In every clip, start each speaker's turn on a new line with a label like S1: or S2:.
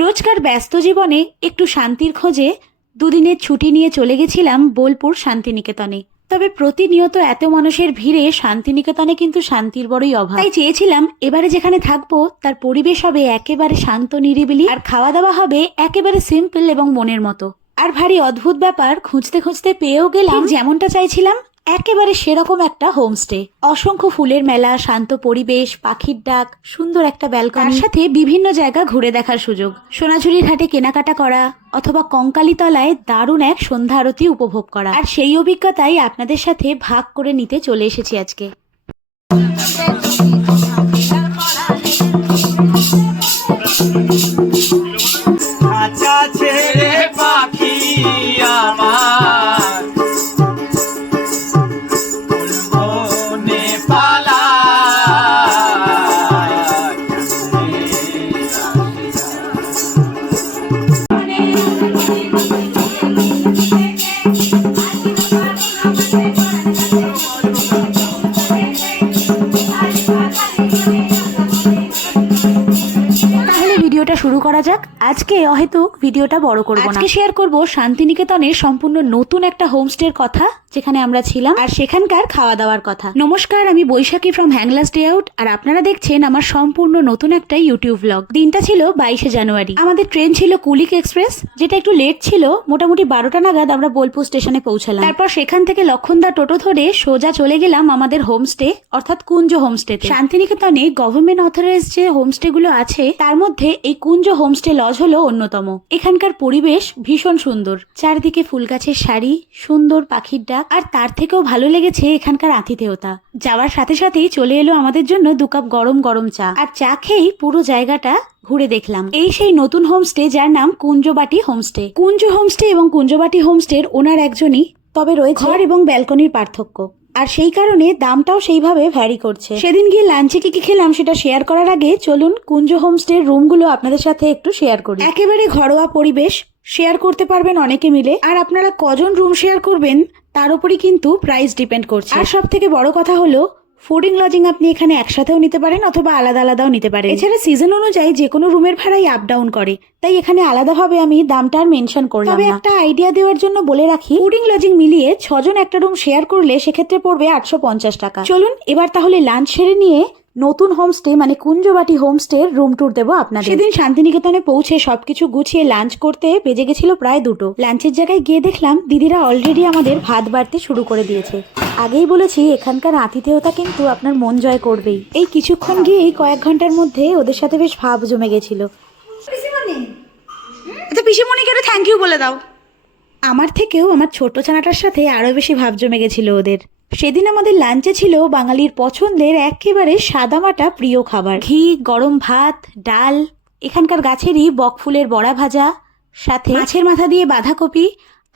S1: রোজকার ব্যস্ত জীবনে একটু শান্তির খোঁজে দুদিনের ছুটি নিয়ে চলে গেছিলাম বোলপুর শান্তিনিকেতনে। তবে প্রতিনিয়ত এত মানুষের ভিড়ে শান্তিনিকেতনে কিন্তু শান্তির বড়ই অভাব। তাই চেয়েছিলাম এবারে যেখানে থাকব, তার পরিবেশ হবে একেবারে শান্ত, নিরিবিলি, আর খাওয়া দাওয়া হবে একেবারে সিম্পল এবং মনের মতো। আর ভারী অদ্ভুত ব্যাপার খুঁজতে খুঁজতে পেয়েও গেলাম। যেমনটা চাইছিলাম একেবারে সেরকম একটা হোমস্টে। অসংখ্য ফুলের মেলা, শান্ত পরিবেশ, পাখির ডাক, সুন্দর একটা ব্যালকনির সাথে বিভিন্ন জায়গা ঘুরে দেখার সুযোগ। সোনাঝুরির হাটে কেনাকাটা করা অথবা কঙ্কালীতলায় দারুণ এক সন্ধ্যা আরতি উপভোগ করা। আর সেই অভিজ্ঞতাই আপনাদের সাথে ভাগ করে নিতে চলে এসেছি আজকে। শুরু করা যাক। আজকে অহেতুক ভিডিওটা বড় করব না। আজকে শেয়ার করব শান্তিনিকেতনের সম্পূর্ণ নতুন একটা হোমস্টের কথা। যেখানে আমরা ছিলাম আর সেখানকার খাওয়া দাওয়ার কথা। নমস্কার, আমি Baishakhi from Hanglas day out আর আপনারা দেখছেন আমার সম্পূর্ণ নতুন একটা ইউটিউব ব্লগ দিনটা ছিল বাইশে জানুয়ারি। আমাদের ট্রেন ছিল কুলিক এক্সপ্রেস যেটা একটু লেট ছিল, মোটামুটি বারোটা নাগাদ আমরা বোলপুর স্টেশনে পৌঁছালাম। তারপর সেখান থেকে লক্ষণদা টোটো ধরে সোজা চলে গেলাম আমাদের হোমস্টে অর্থাৎ কুঞ্জ হোমস্টে শান্তিনিকেতনে গভর্নমেন্ট অথরাইজ যে হোমস্টে গুলো আছে, তার মধ্যে এই কুঞ্জ হোমস্টে লজ হলো অন্যতম। এখানকার পরিবেশ ভীষণ সুন্দর। চারদিকে ফুল গাছের শাড়ি সুন্দর পাখির ডাক আর তার থেকেও ভালো লেগেছে এখানকার আতিথেয়তা। যাওয়ার সাথে সাথেই চলে এলো আমাদের জন্য দু কাপ গরম গরম চা। আর চা খেয়েই পুরো জায়গাটা ঘুরে দেখলাম। এই সেই নতুন হোমস্টে যার নাম কুঞ্জবাটি হোমস্টে। কুঞ্জ হোমস্টে এবং কুঞ্জবাটি হোমস্টের ওনার একজনই তবে রয়েছে ঘর এবং ব্যালকনির পার্থক্য। আর সেই কারণে দামটাও সেইভাবে ভ্যারি করছে। সেদিন গিয়ে লাঞ্চে কি কি খেলাম সেটা শেয়ার করার আগে চলুন কুঞ্জ হোমস্টের রুমগুলো আপনাদের সাথে একটু শেয়ার করি। একেবারে ঘরোয়া পরিবেশ, শেয়ার করতে পারবেন অনেকে মিলে। আর আপনারা কজন রুম শেয়ার করবেন তার উপরই কিন্তু প্রাইস ডিপেন্ড করছে। আর সব থেকে বড় কথা হলো ফুডিং লজিং আপনি এখানে একসাথেও নিতে পারেন অথবা আলাদা আলাদাও নিতে পারেন। এছাড়া সিজন অনুযায়ী যে কোনো রুমের ভাড়াই আপ ডাউন করে। তাই এখানে আলাদাভাবে আমি দামটা আর মেনশন করলাম তবে একটা আইডিয়া দেওয়ার জন্য বলে রাখি ফুডিং লজিং মিলিয়ে ছজন একটা রুম শেয়ার করলে সেক্ষেত্রে পড়বে আটশো পঞ্চাশ টাকা। চলুন এবার তাহলে লাঞ্চ সেরে নিয়ে নতুন হোমস্টে মানে কুঞ্জবাটি হোমস্টে রুম ট্যুর দেবো আপনাদের। সেদিন শান্তিনিকেতনে পৌঁছে সবকিছু গুছিয়ে লাঞ্চ করতে বেজে গেছিল প্রায় দুটো। লাঞ্চের জায়গায় গিয়ে দেখলাম দিদিরা অলরেডি আমাদের ভাত বাড়তে শুরু করে দিয়েছে। আগেই বলেছি এখানকার আতিথেয়তা কিন্তু আপনার মন জয় করবেই। এই কিছুক্ষণ গিয়েই কয়েক ঘণ্টার মধ্যে ওদের সাথে বেশ ভাব জমে গেছিল। আচ্ছা পিসিমণিকে থ্যাংক ইউ বলে দাও। আমার থেকেও আমার ছোট ছানাটার সাথে আরও বেশি ভাব জমে গেছিল ওদের। সেদিন আমাদের লাঞ্চে ছিল বাঙালির পছন্দের একেবারে সাদামাটা প্রিয় খাবার। ঘি, গরম ভাত, ডাল, এখানকার গাছেরই বকফুলের বড়া ভাজা, সাথে মাছের মাথা দিয়ে বাঁধাকপি,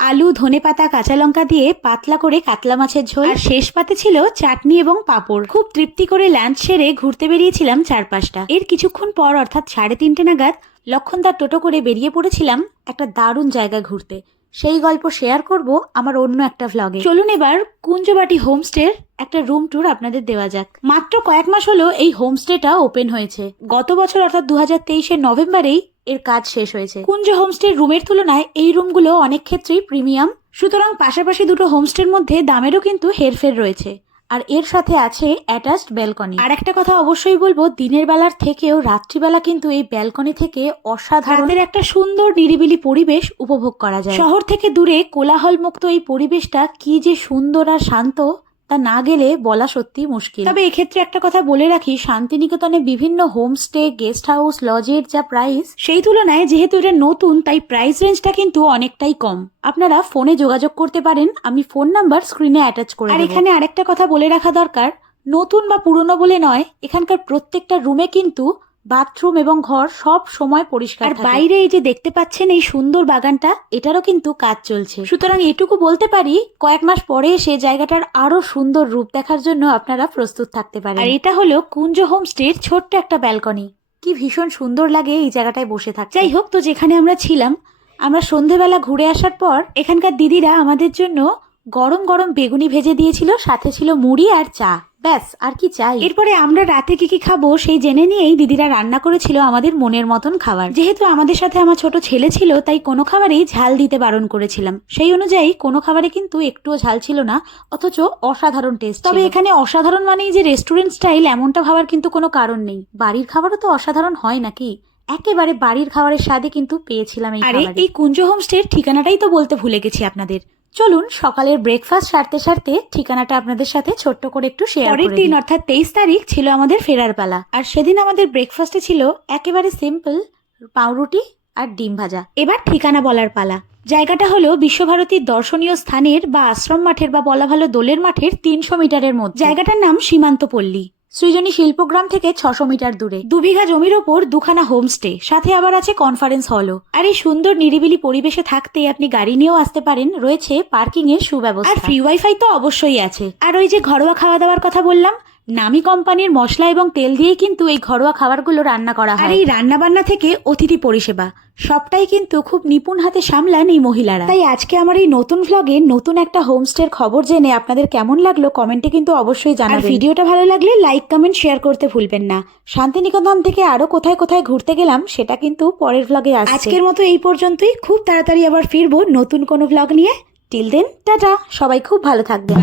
S1: আলু, ধনে পাতা, কাঁচা লঙ্কা দিয়ে পাতলা করে কাতলা মাছের ঝোল, আর শেষ পাতে ছিল চাটনি এবং পাঁপড়। খুব তৃপ্তি করে লাঞ্চ সেরে ঘুরতে বেরিয়েছিলাম চারপাশটা। এর কিছুক্ষণ পর, অর্থাৎ সাড়ে তিনটে নাগাদ লক্ষণদার টোটো করে বেরিয়ে পড়েছিলাম একটা দারুণ জায়গা ঘুরতে। সেই গল্প শেয়ার করব আমার অন্য একটা ভ্লগে চলুন এবার কুঞ্জবাটি হোমস্টের একটা রুম ট্যুর আপনাদের দেওয়া যাক। মাত্র কয়েক মাস হলো এই হোমস্টেটা ওপেন হয়েছে। গত বছর অর্থাৎ দু হাজার তেইশের নভেম্বরেই এর কাজ শেষ হয়েছে। কুঞ্জ হোমস্টের রুমের তুলনায় এই রুমগুলো অনেক ক্ষেত্রেই প্রিমিয়াম সুতরাং পাশাপাশি দুটো হোমস্টের মধ্যে দামেরও কিন্তু হেরফের রয়েছে। আর এর সাথে আছে অ্যাটাচড ব্যালকনি আর একটা কথা অবশ্যই বলব দিনের বেলার থেকেও রাত্রিবেলা কিন্তু এই ব্যালকনি থেকে অসাধারণের একটা সুন্দর নিরিবিলি পরিবেশ উপভোগ করা যায়। শহর থেকে দূরে কোলাহল মুক্ত এই পরিবেশটা কি যে সুন্দর আর শান্ত তা না গেলে বলা সত্যি মুশকিল। তবে এক্ষেত্রে একটা কথা বলে রাখি শান্তিনিকেতনে বিভিন্ন হোমস্টে গেস্ট হাউস লজের যা প্রাইস সেই তুলনায় যেহেতু এটা নতুন তাই প্রাইস রেঞ্জটা কিন্তু অনেকটাই কম। আপনারা ফোনে যোগাযোগ করতে পারেন আমি ফোন নাম্বার স্ক্রিনে অ্যাটাচ করে আর এখানে আরেকটা কথা বলে রাখা দরকার নতুন বা পুরনো বলে নয় এখানকার প্রত্যেকটা রুমে কিন্তু বাথরুম এবং ঘর সব সময় পরিষ্কার আর বাইরে এই যে দেখতে পাচ্ছেন এই সুন্দর বাগানটা এটারও কিন্তু কাজ চলছে। সুতরাং এটুকু বলতে পারি কয়েক মাস পরে সে জায়গাটার আরও সুন্দর রূপ দেখার জন্য আপনারা প্রস্তুত থাকতে পারেন। আর এটা হলো কুঞ্জ হোমস্টের ছোট্ট একটা ব্যালকনি। কি ভীষণ সুন্দর লাগে এই জায়গাটায় বসে থাকতে। যাই হোক তো যেখানে আমরা ছিলাম আমরা সন্ধেবেলা ঘুরে আসার পর এখানকার দিদিরা আমাদের জন্য গরম গরম বেগুনি ভেজে দিয়েছিল সাথে ছিল মুড়ি আর চা। ব্যাস আর কি চাই? এরপরে আমরা রাতে কি কি খাব সেই জেনে নিয়েই দিদিরা রান্না করেছিল আমাদের মনের মতন খাবার। যেহেতু আমাদের সাথে আমার ছোট ছেলে ছিল তাই কোনো খাবারেই ঝাল দিতে বারণ করেছিলাম। সেই অনুযায়ী কোনো খাবারে কিন্তু একটুও ঝাল ছিল না অথচ অসাধারণ টেস্ট তবে এখানে অসাধারণ মানেই যে রেস্টুরেন্ট স্টাইল এমনটা ভাবার কিন্তু কোনো কারণ নেই। বাড়ির খাবারও তো অসাধারণ হয় নাকি? একেবারে বাড়ির খাবারের স্বাদে কিন্তু পেয়েছিলাম এই আরে এই কুঞ্জ হোমস্টের ঠিকানাটাই তো বলতে ভুলে গেছি আপনাদের। চলুন সকালের ব্রেকফাস্ট সারতে সারতে ঠিকানাটা আপনাদের সাথে ছোট্ট করে একটু শেয়ার পরের দিন অর্থাৎ তেইশ তারিখ ছিল আমাদের ফেরার পালা। আর সেদিন আমাদের ব্রেকফাস্টে ছিল একেবারে সিম্পল পাউরুটি আর ডিম ভাজা। এবার ঠিকানা বলার পালা। জায়গাটা হলো বিশ্বভারতীর দর্শনীয় স্থানের বা আশ্রম মাঠের বা বলা ভালো দোলের মাঠের তিনশো মিটারের মধ্যে। জায়গাটার নাম সীমান্তপল্লী। সৃজনী শিল্পগ্রাম থেকে ছশো মিটার দূরে। দু বিঘা জমির ওপর দুখানা হোমস্টে, সাথে আবার আছে কনফারেন্স হলও। আর এই সুন্দর নিরিবিলি পরিবেশে থাকতে আপনি গাড়ি নিয়েও আসতে পারেন, রয়েছে পার্কিং এর সুব্যবস্থা। আর ফ্রি ওয়াইফাই তো অবশ্যই আছে। আর ওই যে ঘরোয়া খাওয়া দাওয়ার কথা বললাম নামি কোম্পানির মশলা এবং তেল দিয়ে কিন্তু এই ঘরোয়া খাবারগুলো রান্না করা হয়। আর এই রান্না বান্না থেকে অতিথি পরিষেবা সবটাই কিন্তু খুব নিপুণ হাতে সামলান এই মহিলারা। তাই আজকে আমার এই নতুন ভ্লগে নতুন একটা হোমস্টের খবর জেনে আপনাদের কেমন লাগল কমেন্টে কিন্তু অবশ্যই জানাবেন। ভিডিওটা ভালো লাগলে লাইক কমেন্ট শেয়ার করতে ভুলবেন না। শান্তিনিকেতন থেকে আরও কোথায় কোথায় ঘুরতে গেলাম সেটা কিন্তু পরের ভ্লগে আসছে। আজকের মতো এই পর্যন্তই। খুব তাড়াতাড়ি আবার ফিরবো নতুন কোনো ভ্লগ নিয়ে। Till then tata. সবাই খুব ভালো থাকবেন।